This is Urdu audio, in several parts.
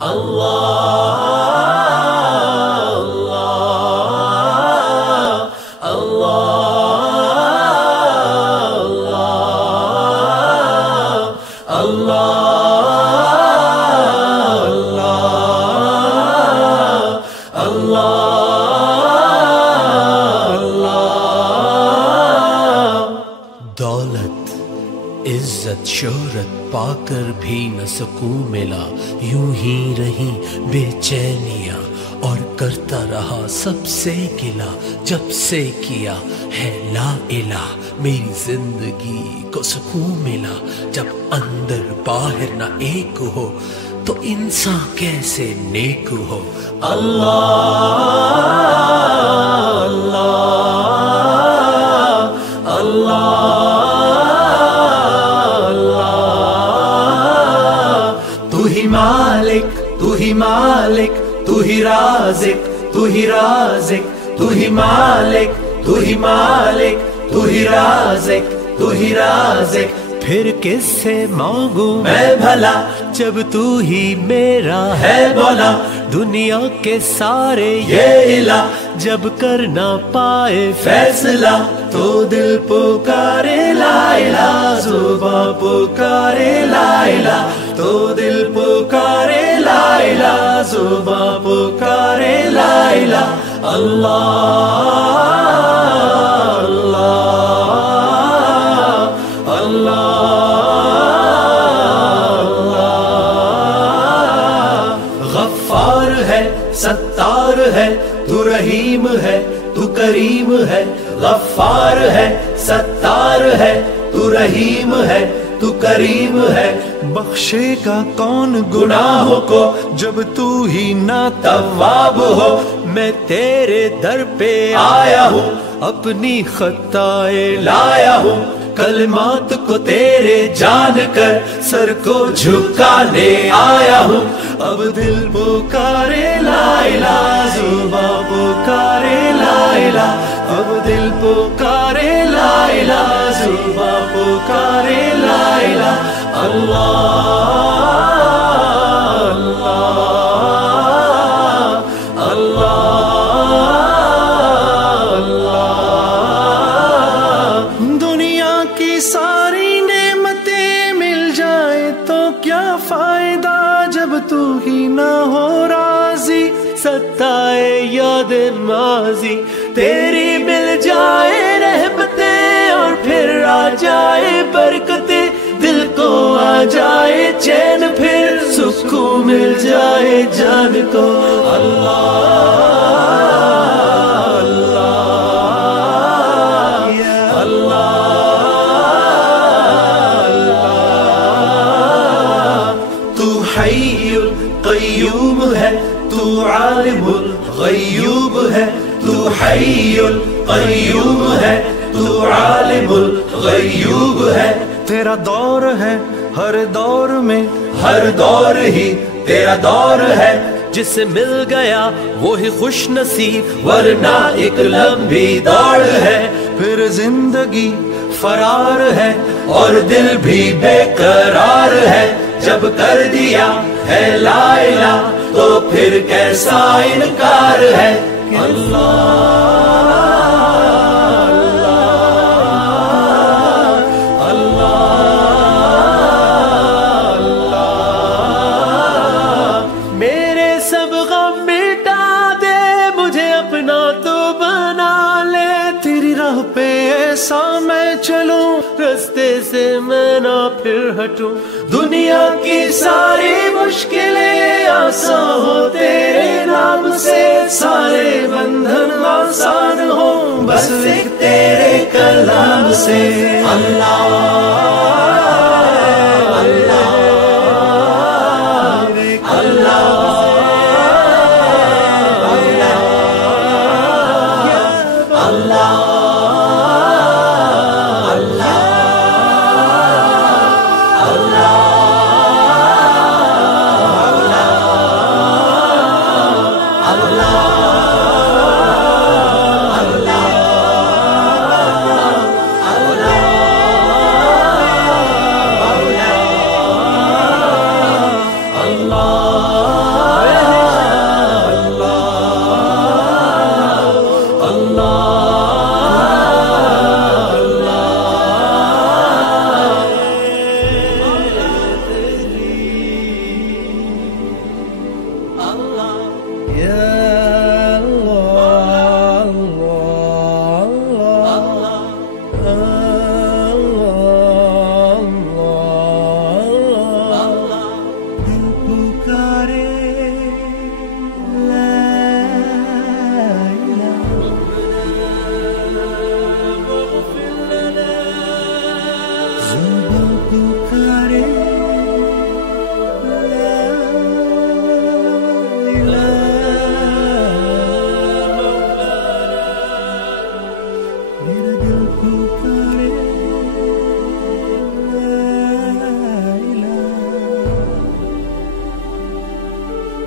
دولت عزت شہرت پا کر بھی نہ سکون ملا، یوں ہی رہی بے چینیاں اور کرتا رہا سب سے گلہ، جب سے کیا ہے لا الہ میری زندگی کو سکون ملا۔ جب اندر باہر نہ ایک ہو تو انسان کیسے نیک ہو۔ تو ہی مالک تو ہی مالک تو ہی رازق تو ہی رازق تو ہی مالک تو ہی مالک تو ہی رازق تو ہی رازق، پھر کس سے مانگوں میں بھلا جب تو ہی میرا ہے مولا، دنیا کے سارے یہ الہ جب کر نہ پائے فیصلہ تو دل پکارے لا الہ، زباں پکارے لا الہ، تو دل پکارے لا الہ، زباں پکارے لا الہ۔ غفار ہے ستار ہے تو رحیم ہے تو کریم ہے، غفار ہے ستار ہے تو رحیم ہے تو کریم ہے، بخشے گا کون گناہوں کو جب تو ہی نہ تواب ہو۔ میں تیرے در پہ آیا ہوں اپنی خطائیں لایا ہوں، کلمات کو تیرے جان کر سر کو جھکانے آیا ہوں، اب دل پکارے لا الہ، زباں پکارے لا الہ، اب دل پکارے لا الہ، زباں پکارے لا الہ۔ دنیا کی ساری نعمتیں مل جائے تو کیا فائدہ جب تو ہی نہ ہو راضی، ستائے یاد ماضی تیری مل جائے رحمتیں اور پھر آ جائے برکتیں، دل کو آ جائے چین پھر سکون مل جائے جان کو۔ تو حی القیوم ہے تو عالم الغیوب ہے، تو حی القیوم ہے تو عالم الغیوب ہے، تیرا دور ہے ہر دور میں، ہر دور ہی تیرا دور ہے، جسے مل گیا وہی خوش نصیب، ورنہ ایک لمبی دوڑ ہے، پھر زندگی فرار ہے اور دل بھی بے قرار ہے، جب کر دیا ہے لا الہ تو پھر کیسا انکار ہے۔ میرے سب غم مٹا دے، مجھے اپنا تو بنا لے، تیری راہ پہ ایسا میں چلوں، رستے سے میں نہ پھر ہٹوں، دنیا کی ساری مشکلیں آسان ہو تیرے نام سے، سارے بندھن آسان ہو بس ایک تیرے کلام سے۔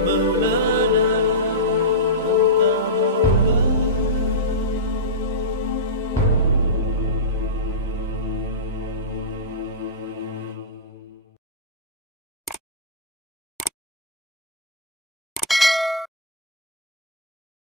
مولا